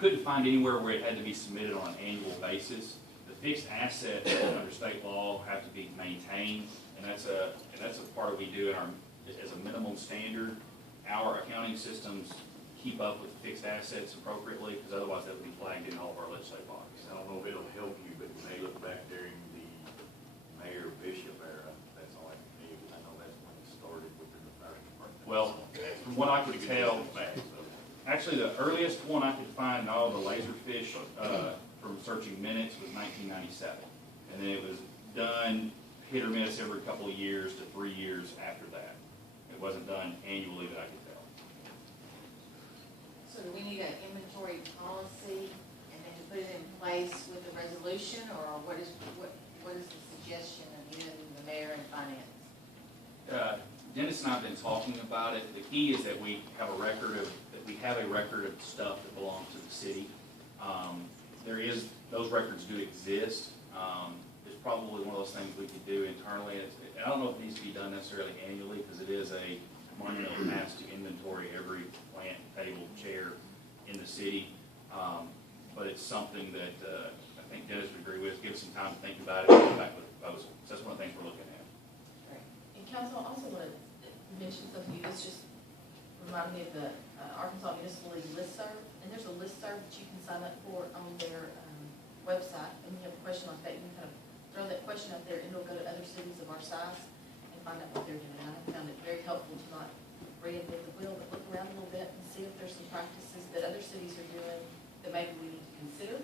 couldn't find anywhere where it had to be submitted on an annual basis. The fixed assets under state law have to be maintained, and that's a part of what we do in our, as a minimum standard. Our accounting systems keep up with fixed assets appropriately, because otherwise that would be flagged in all of our legislative bodies. I don't know if it'll help you, but when they look back during the Mayor Bishop era, that's all I can tell you. I know that's when it started within the fire department. Well, from what I could tell, actually the earliest one I could find in all the laserfish from searching minutes was 1997. And then it was done hit or miss every couple of years to 3 years after that. It wasn't done annually that I could tell. So do we need an inventory policy and then to put it in place with a resolution, or what is the suggestion of you and the mayor and finance? Dennis and I have been talking about it. The key is that we have a record of stuff that belongs to the city. Those records do exist. It's probably one of those things we could do internally. And I don't know if it needs to be done necessarily annually, because it is a monumental task to inventory every plant, table, chair in the city. But it's something that I think Dennis would agree with. Give us some time to think about it and come back with a proposal. So that's one of the things we're looking at. And Council, I also want to mention something. This just reminded me of the Arkansas Municipal League listserv, and there's a listserv that you can sign up for on their website. And when you have a question like that, you can kind of throw that question out there, and it'll go to other cities of our size and find out what they're doing. And I have found it very helpful to not reinvent the wheel, but look around a little bit and see if there's some practices that other cities are doing that maybe we need to consider,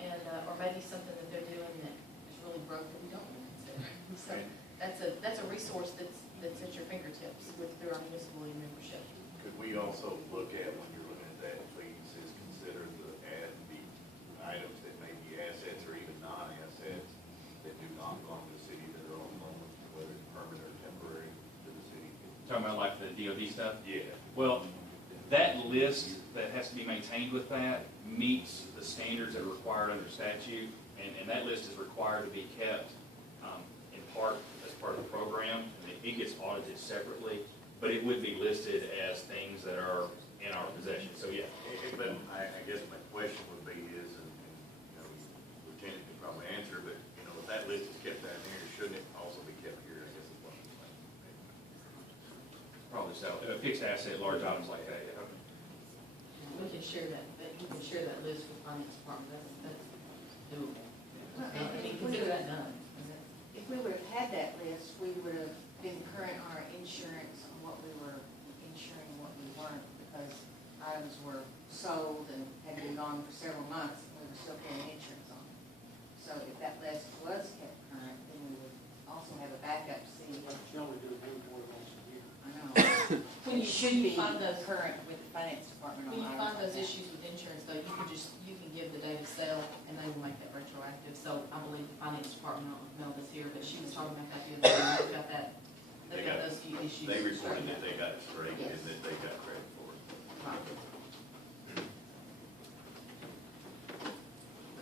and or maybe something that they're doing that is really broke that we don't want to consider. So that's a resource that's at your fingertips through our municipal league membership. Could we also look at, when you're looking at that, please, is consider the items that may be assets or even non-assets that do not belong to the city that are on loan, whether it's permanent or temporary to the city? Talking about like the DOD stuff? Yeah. Well, that list that has to be maintained with that meets the standards that are required under statute, and that list is required to be kept in part as part of the program. And it gets audited separately, but it would be listed as things that are in our possession. So yeah. But I guess my question would be is, and Lieutenant can probably answer, but if that list is kept down here, shouldn't it also be kept here? I guess is what I'm saying. Probably so. Fixed asset, large items like that. Yeah. We can share that. You can share that list with finance department. That's doable. Well, I mean, consider that done. If we would have had that list, we would have been current on our insurance on what we were insuring and what we weren't, because items were sold and had been gone for several months, and we were still paying insurance on them. So if that list was kept current, then we would also have a backup to see what. You only do inventory once a year. I know. When you should be find those current with the finance department on When you items find like those that. issues with insurance, though, you can give the date of sale, and they will make that retroactive. So I believe the finance department, I don't know this here, but she was talking about that the other day. They've got that. They've got those few issues. They reported that they got it straight Yes. and that they got credit for it. Right.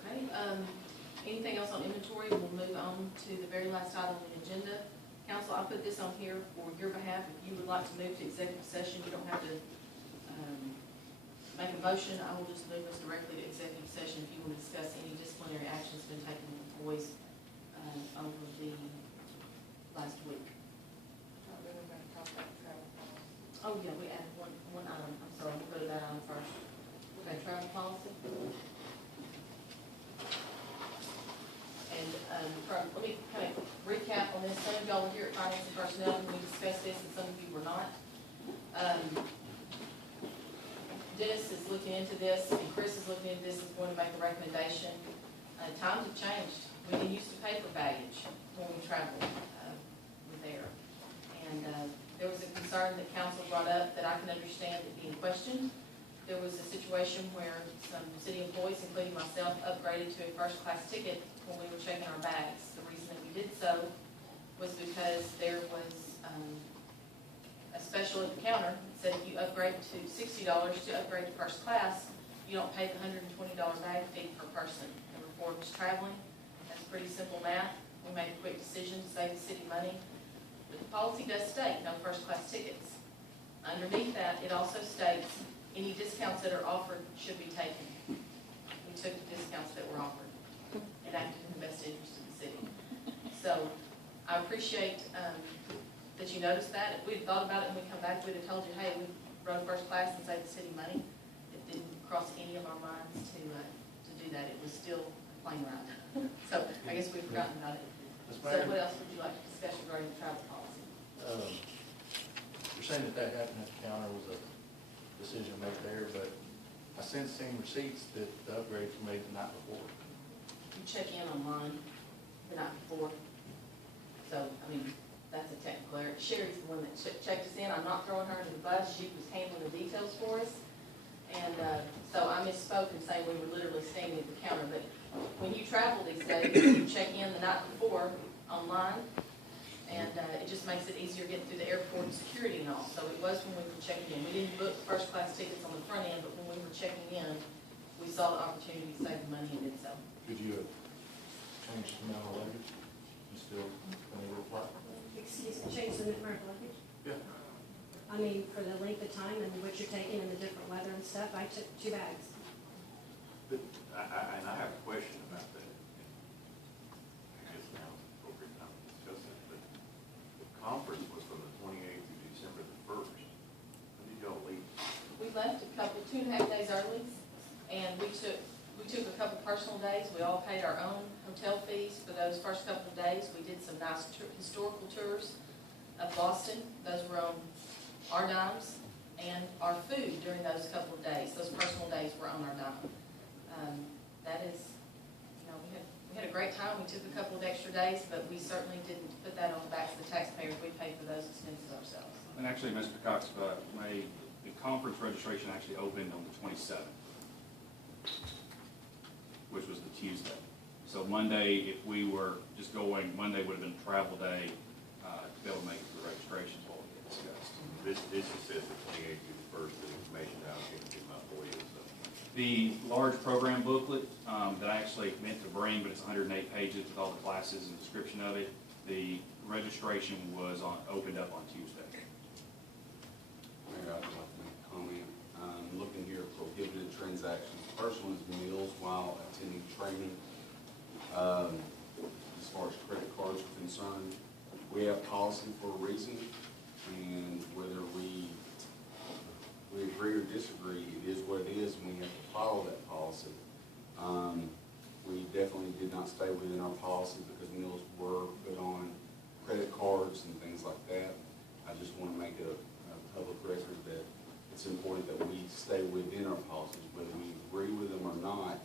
Okay, anything else on inventory? We'll move on to the very last item on the agenda. Council, I put this on here for your behalf. If you would like to move to executive session, you don't have to make a motion. I will just move us directly to executive session if you want to discuss any disciplinary actions been taken with employees over the last week. I thought we were going to talk about travel policy. Oh, yeah, we added one item. I'm sorry, we'll go to that item first. Okay, travel policy. And let me kind of recap on this. Some of y'all were here at Finance and Personnel when we discussed this, and some of you were not. Dennis is looking into this, and Chris is looking into this, is going to make a recommendation. Times have changed. We didn't used to pay for baggage when we traveled with air. And there was a concern that council brought up that I can understand it being questioned. There was a situation where some city employees, including myself, upgraded to a first-class ticket when we were checking our bags. The reason that we did so was because there was a special at the counter that said if you upgrade to $60 to upgrade to first class, you don't pay the $120 bag fee per person. And before it was traveling, that's pretty simple math. We made a quick decision to save the city money. But the policy does state no first class tickets. Underneath that, it also states any discounts that are offered should be taken. We took the discounts that were offered and acted in the best interest of the city. So I appreciate that you noticed that. If we'd thought about it and we come back, we'd have told you, hey, we rode first class and saved the city money. It didn't cross any of our minds to do that. It was still a plane ride. So I guess we've forgotten about it. Ms. So Mayor, what else would you like to discuss regarding the travel policy? you're saying that happened at the counter was a decision made there, but I since seen receipts that the upgrades were made the night before. You check in online the night before. So, I mean, that's a technical error. Sherry's the one that checked us in. I'm not throwing her under the bus. She was handling the details for us. And so I misspoke in saying we were literally standing at the counter. But when you travel these days, you check in the night before online. And it just makes it easier getting through the airport and security and all. So it was when we were checking in. We didn't book first class tickets on the front end, but when we were checking in, we saw the opportunity to save money and did so. Could you have changed the amount of luggage and still been able to fly? Excuse me, change the number of luggage? Yeah. I mean, for the length of time and what you're taking and the different weather and stuff, I took 2 bags. But and I have a question about that. I guess now is the appropriate time to discuss it, but the conference was from the 28th to December the 1st. When did y'all leave? We left a couple, 2.5 days early, and we took a couple personal days. We all paid our own hotel fees for those first couple of days. We did some nice historical tours of Boston. Those were on our dimes, and our food during those couple of days, those personal days were on our dime. That is, you know, we had a great time. We took a couple of extra days, but we certainly didn't put that on the backs of the taxpayers. We paid for those expenses ourselves. And actually, Mr. Cox, the conference registration actually opened on the 27th, which was the Tuesday. So Monday, if we were just going, Monday would have been a travel day to be able to make it to the registration, is what we had discussed. This just says the 28th to the 1st, the information I was going to give my boy is, The large program booklet that I actually meant to bring, but it's 108 pages with all the classes and description of it, the registration was opened up on Tuesday. Mayor, I'd like to make a comment. Looking here at prohibited transactions. The first one is meals while attending training. As far as credit cards are concerned, we have policy for a reason, and whether we agree or disagree, it is what it is, and we have to follow that policy. We definitely did not stay within our policy because meals were put on credit cards and things like that. I just want to make it a public record that it's important that we stay within our policies, whether we agree with them or not.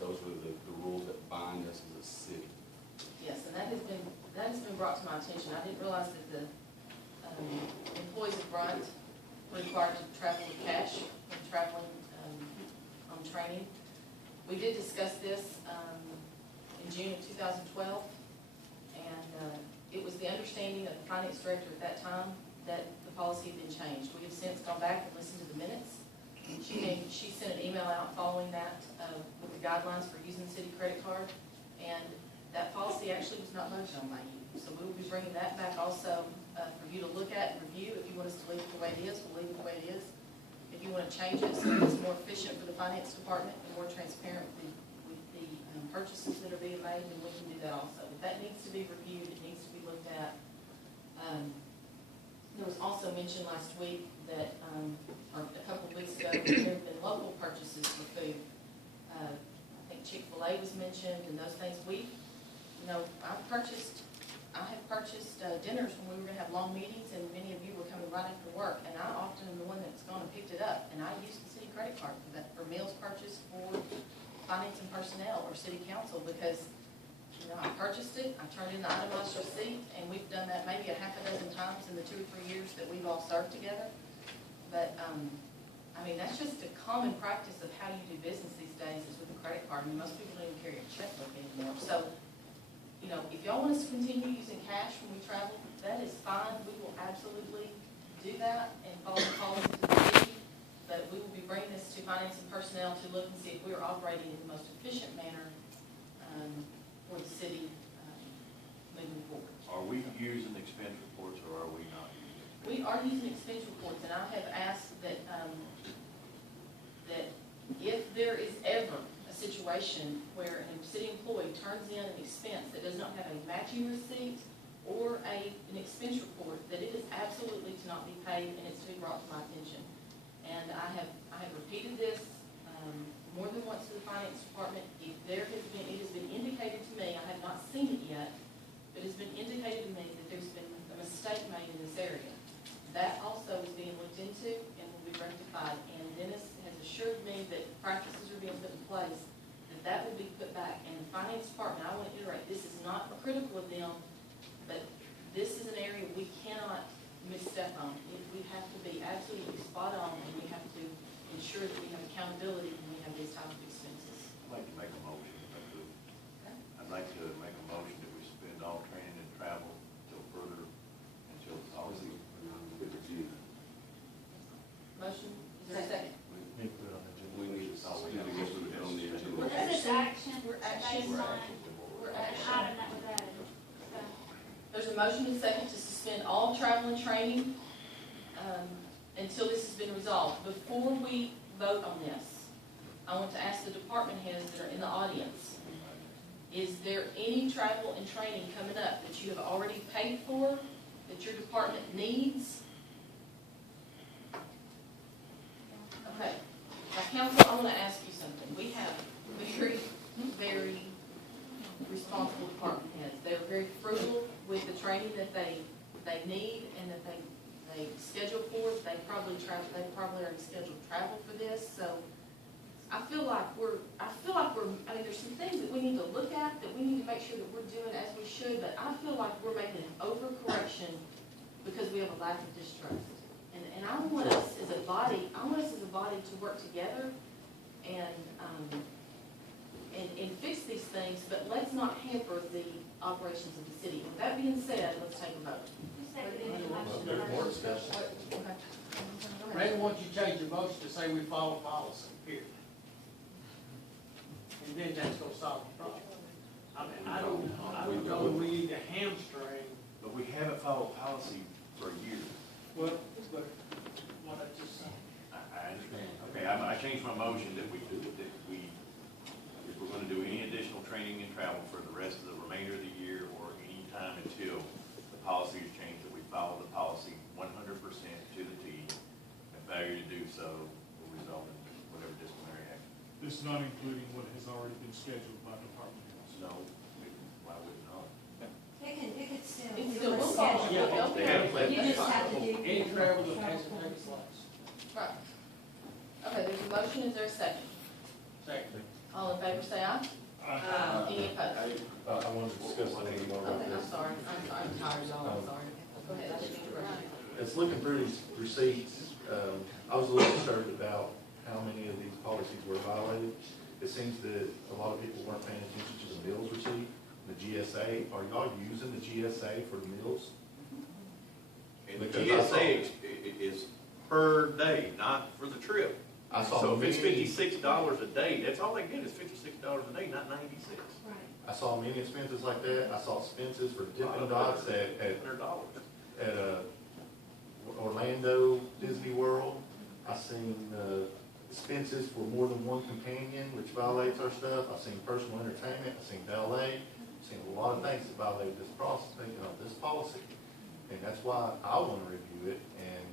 Those are the rules that bind us as a city. Yes, and that has been brought to my attention. I didn't realize that the employees of Bryant were required to travel with cash when traveling on training. We did discuss this in June of 2012, and it was the understanding of the finance director at that time that the policy had been changed. We have since gone back and listened to the minutes. She sent an email out following that with the guidelines for using the city credit card, and that policy actually was not voted on by you. So we will be bringing that back also for you to look at and review. If you want us to leave it the way it is, we'll leave it the way it is. If you want to change it so it's more efficient for the finance department and more transparent with the purchases that are being made, then we can do that also. But that needs to be reviewed, it needs to be looked at. There was also mentioned last week that, or a couple of weeks ago, there have been local purchases for food. I think Chick-fil-A was mentioned and those things. I have purchased dinners when we were gonna have long meetings, and many of you were coming right after work, and I often am the one that's gone and picked it up, and I use the city credit card for that, for meals purchased for finance and personnel or city council, because, I purchased it, I turned in the itemized receipt, and we've done that maybe a half a dozen times in the 2 or 3 years that we've all served together. But, that's just a common practice of how you do business these days is with a credit card. Most people don't even carry a checkbook anymore. So, if y'all want us to continue using cash when we travel, that is fine. We will absolutely do that and follow the policy to the city. But we will be bringing this to finance and personnel to look and see if we are operating in the most efficient manner for the city moving forward. are we using expense reports or are we not using? We are using expense reports, and I have asked that situation where a city employee turns in an expense that does not have a matching receipt or an expense report, that it is absolutely to not be paid and it's to be brought to my attention. And I have repeated this, more than once to the finance department. If there has been, it has been indicated to me, I have not seen it yet, but it's been indicated to me that there's been a mistake made in this area. That also is being looked into and will be rectified, and Dennis has assured me that practices are being put in place, that will be put back. And the finance department, I want to iterate, this is not critical of them, but this is an area we cannot misstep on. We have to be absolutely spot on, and we have to ensure that we have accountability when we have these types of expenses. I'd like to make a motion, if I could. Okay? I'd like to make a motion that we suspend all training and travel until further, until the policy review. Motion, is there a second? Need to put it on the agenda. We need to, we gotta get it on the agenda. We're This is action. We're action. Based on We're the action. item that was added. So, There's a motion and second to suspend all travel and training until this has been resolved. Before we vote on this, I want to ask the department heads that are in the audience, is there any travel and training coming up that you have already paid for, that your department needs? Okay. Now, council, I want to ask you something. We have very, very responsible department heads. They're very frugal with the training that they need and that they schedule for. They probably already scheduled travel for this, so I feel like I mean, there's some things that we need to look at, that we need to make sure that we're doing as we should, but I feel like we're making an overcorrection because we have a lack of distrust. And I want us as a body, to work together and fix these things, but let's not hamper the operations of the city. With that being said, let's take a vote. who seconded the Well, motion? there's more discussion. Okay. Randy, why don't you change your motion to say we follow policy, period? And then that's gonna solve the problem. I mean, I don't know we need to hamstring, But we haven't followed policy for a year. but what I just said. I understand. Okay, I changed my motion that we do, that we, if we're gonna do any additional training and travel for the rest of the remainder of the year or any time until the policy is changed, that we follow the policy 100% to the T, and failure to do so will result in whatever disciplinary action. This is not including what has already been scheduled by department heads. No, why would it not? It could still. It's still, we'll follow. Yeah, they have a plan. You just have to do. Any travel that hasn't taken place. Right. Okay, there's a motion, is there a second? Second. All in favor, say aye. Any opposed? I wanted to discuss a little more about Okay, this. I'm sorry, I'm tired, y'all, I'm sorry. Go ahead, I didn't mean to rush you. It's looking through these receipts, I was a little disturbed about how many of these policies were violated. It seems that a lot of people weren't paying attention to the meals receipt, the GSA. Are y'all using the GSA for the meals? And the Because I saw- GSA is per day, not for the trip. I saw So if it's many, $56 a day, that's all they get is $56 a day, not 96. Right. I saw many expenses like that. I saw expenses for Dippin' Dots at $100. Orlando Disney World. I seen expenses for more than one companion, which violates our stuff. I've seen personal entertainment. I've seen ballet. I've seen a lot of things that violate this process, this policy. And that's why I want to review it, and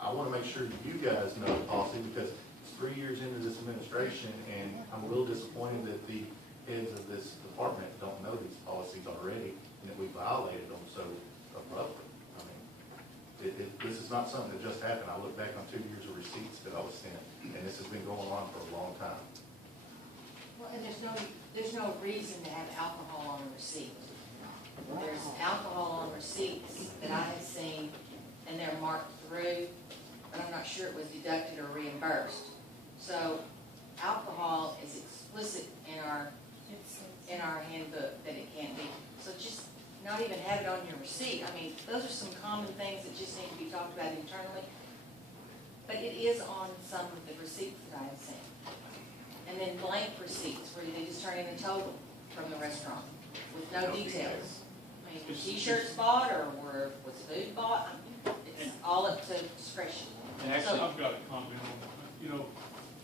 I want to make sure that you guys know the policy, because it's 3 years into this administration, and I'm real disappointed that the heads of this department don't know these policies already, and that we violated them so abruptly. I mean, this is not something that just happened. I look back on 2 years of receipts that I was sent, and this has been going on for a long time. Well, and there's no reason to have alcohol on the receipt. There's alcohol on receipts that I have seen, and they're marked through, but I'm not sure it was deducted or reimbursed. So alcohol is explicit in our handbook that it can't be. So just not even have it on your receipt. I mean, those are some common things that just need to be talked about internally. But it is on some of the receipts that I have seen. And then blank receipts where they just turn in a total from the restaurant with no details. I mean, t-shirts bought or was food bought, I mean, it's all up to discretion. And So- actually, I've got a comment on that.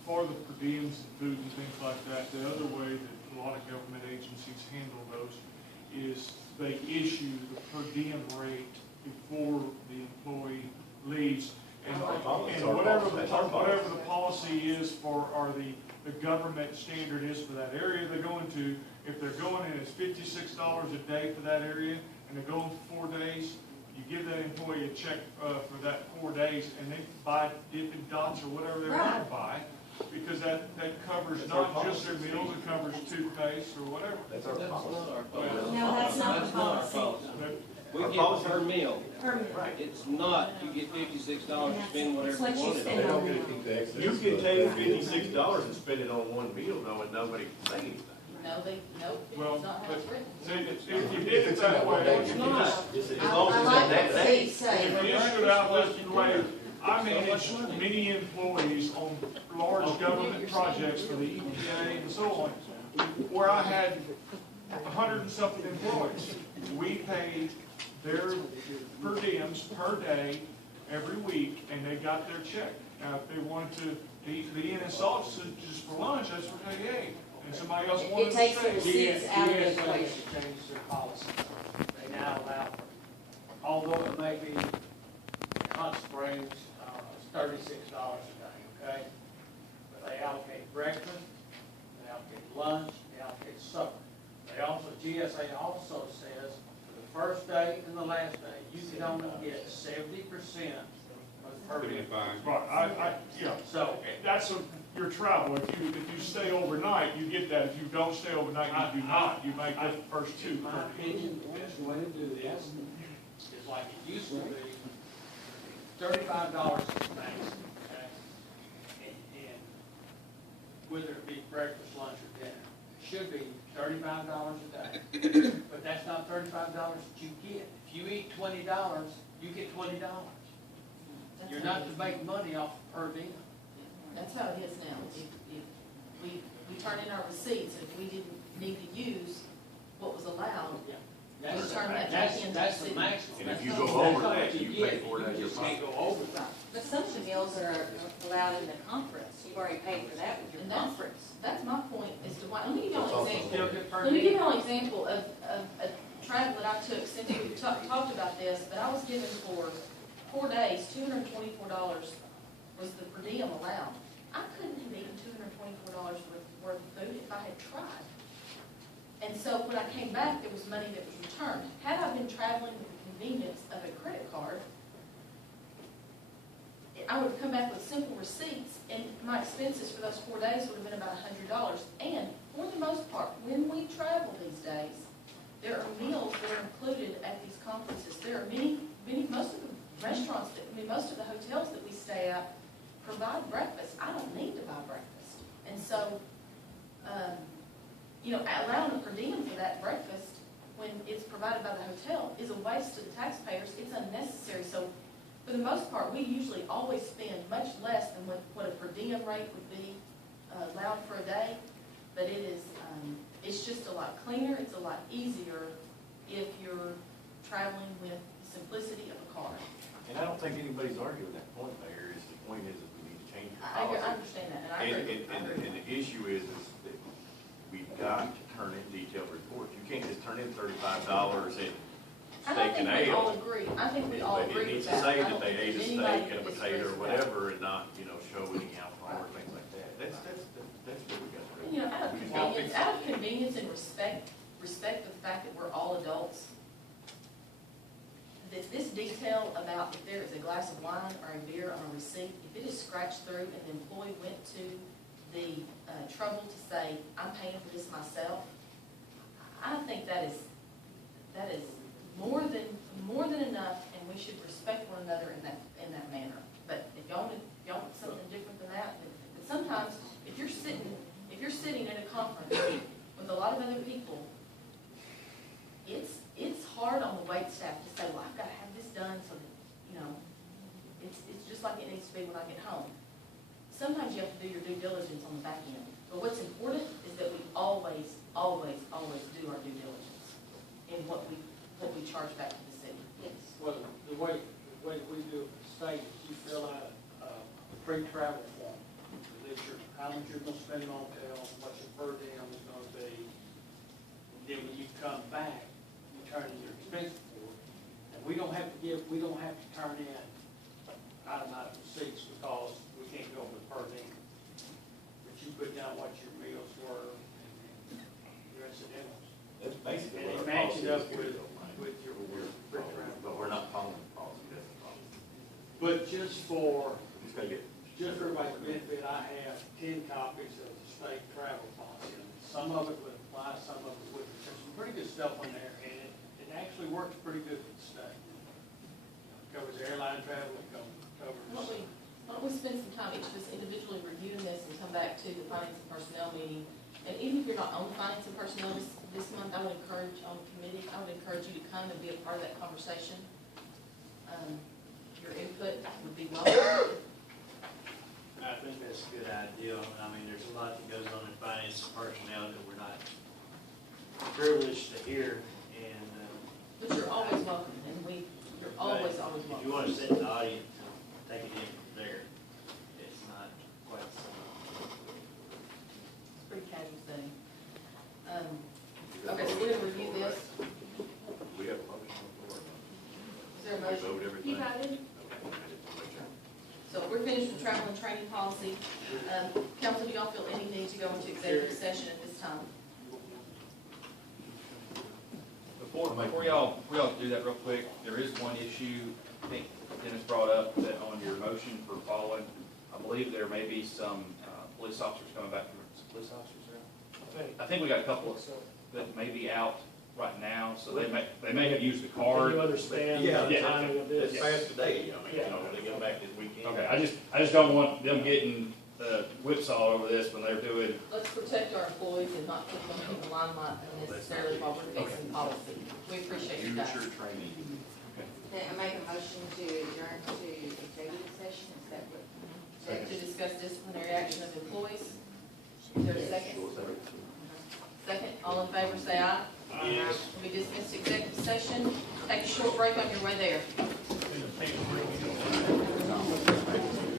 for the per diems and food and things like that, the other way that a lot of government agencies handle those is they issue the per diem rate before the employee leaves. And whatever the policy is for, or the government standard is for that area they're going to, if they're going in, it's $56 a day for that area, and they're going for 4 days, you give that employee a check for that 4 days, and they buy Dippin' Dots or whatever they want to buy, because that covers not just their meals, it covers toothpaste or whatever. That's our policy. No, that's not the policy. We get per meal. Per meal. It's not, you get $56 to spend whatever It's you what you want spend. They don't get to keep the excess. You can take $56 and spend it on one meal, though, and nobody can say anything. No, nope, Well, it's not how it's written. See, if you did it that way, I like what Steve's saying. if you issue it out that way, I manage many employees on large government projects for the EPA and so on, where I had 100 and something employees. We paid their per diems per day, every week, and they got their check. Now, if they wanted to eat lean and sausages for lunch, that's what they ate. And somebody else wanted It to takes the stay. receipts out of the GSA equation. changed their policy. They now allow, although it may be Hot Springs, it's $36 a day, okay? But they allocate breakfast, they allocate lunch, they allocate supper. They also, GSA also says, for the first day and the last day, you can only get 70% of the per diem. Right, yeah, So, that's your travel. If you stay overnight, you get that. If you don't stay overnight, you do not. You make the first two. in my opinion, the best way to do this is like it used to be, $35 is max, okay? And whether it be breakfast, lunch, or dinner, it should be $35 a day. But that's not $35 that you get. If you eat $20, you get $20. You're not to make money off per diem. That's how it is now. If we turn in our receipts, and if we didn't need to use what was allowed, That's, turn that back into that's the the city. maximum. And if you That's go not over what that, you pay get. 4 days You of just can't go over that. But some of the meals are allowed in the conference. You've already paid for that with your And that's, conference. that's my point as to why, let me give you That's an also- example. Still get per Let me give diem. you an example of a travel that I took, since we talked about this, but I was given for 4 days, $224 was the per diem allowed. I couldn't have eaten $224 worth of food if I had tried. And so when I came back, there was money that was returned. Had I been traveling with the convenience of a credit card, I would have come back with simple receipts, and my expenses for those 4 days would have been about $100. And for the most part, when we travel these days, there are meals that are included at these conferences. There are most of the restaurants, most of the hotels that we stay at provide breakfast. I don't need to buy breakfast. And so, allowing a per diem for that breakfast when it's provided by the hotel is a waste to the taxpayers. It's unnecessary. So for the most part, we usually always spend much less than what a per diem rate would be allowed for a day. But it is, it's just a lot cleaner. It's a lot easier if you're traveling with the simplicity of a car. And I don't think anybody's arguing that point, Mayor, is the point is that we need to change the I policy. understand that, and I agree. And the issue is that we've got to turn in detailed reports. You can't just turn in $35 and I steak and think we all ale. agree. I think we all But agree it needs with to that. say I that don't they think ate a there's steak anybody and a that potato or disagrees with that. whatever, and not, show any alcohol or things like that. That's what we got to do. Out of convenience and respect of the fact that we're all adults, this detail about if there is a glass of wine or a beer on a receipt, if it is scratched through and the employee went to the trouble to say, I'm paying for this myself, I think that is more than enough, and we should respect one another in that manner. But if y'all want something different than that, but sometimes if you're sitting in a conference with a lot of other people, it's hard on the wait staff to say, well, I've got to have this done so that, it's just like it needs to be when I get home. Sometimes you have to do your due diligence on the back end. But what's important is that we always do our due diligence in what we charge back to the city. Yes. Well, the way we do it in the state is you fill out a pre-travel form. They how much you're gonna spend on hotel, what your per diem is gonna be. And then when you come back, you turn in your expense report. And we don't have to turn in itemized receipts because we can't go with per diem. But you put down what your meals were and your incidentals. That's basically And what they our match policy it up is here, with, though, Mike. with your background. But we're not following the policy, that's the problem. But just for Just gotta get. Just for everybody's benefit, I have 10 copies of the state travel policy. Some of it would apply, some of it wouldn't. There's some pretty good stuff on there, and it actually works pretty good for the state. It covers airline travel, it covers. Why don't we spend some time, each of us individually reviewing this and come back to the finance and personnel meeting? And even if you're not on finance and personnel this month, I would encourage, on committee, I would encourage you to come and be a part of that conversation. Your input would be welcome. I think that's a good idea. I mean, there's a lot that goes on in finance and personnel that we're not privileged to hear, and, But you're always welcome, and you're always if you welcome. want to sit in the audience and take it in from there, it's not quite the same. It's a pretty casual setting. Okay, so we're gonna review this. We have a motion on the floor. Is there a We motion? vote everything. You voted? So we're finished with travel and training policy. Council, do y'all feel any need to go into executive session at this time? Before y'all do that real quick, there is one issue, I think Dennis brought up, that on your motion for following, I believe there may be some police officers coming back from, some police officers there? I think we got a couple that may be out right now, so they may have used the card. You understand Yeah, the timing of this? It's fast today, I mean, you know, they get back this weekend. Okay, I just don't want them getting whipsawed over this when they're doing. Let's protect our employees and not put them in the limelight unnecessarily while we're fixing policy. We appreciate you guys. Future training. Then I make a motion to adjourn to executive session, is that what? To discuss disciplinary action of employees. Is there a second? Second, all in favor, say aye. Yes. We dismiss executive session. Take a short break on your way there. And the paper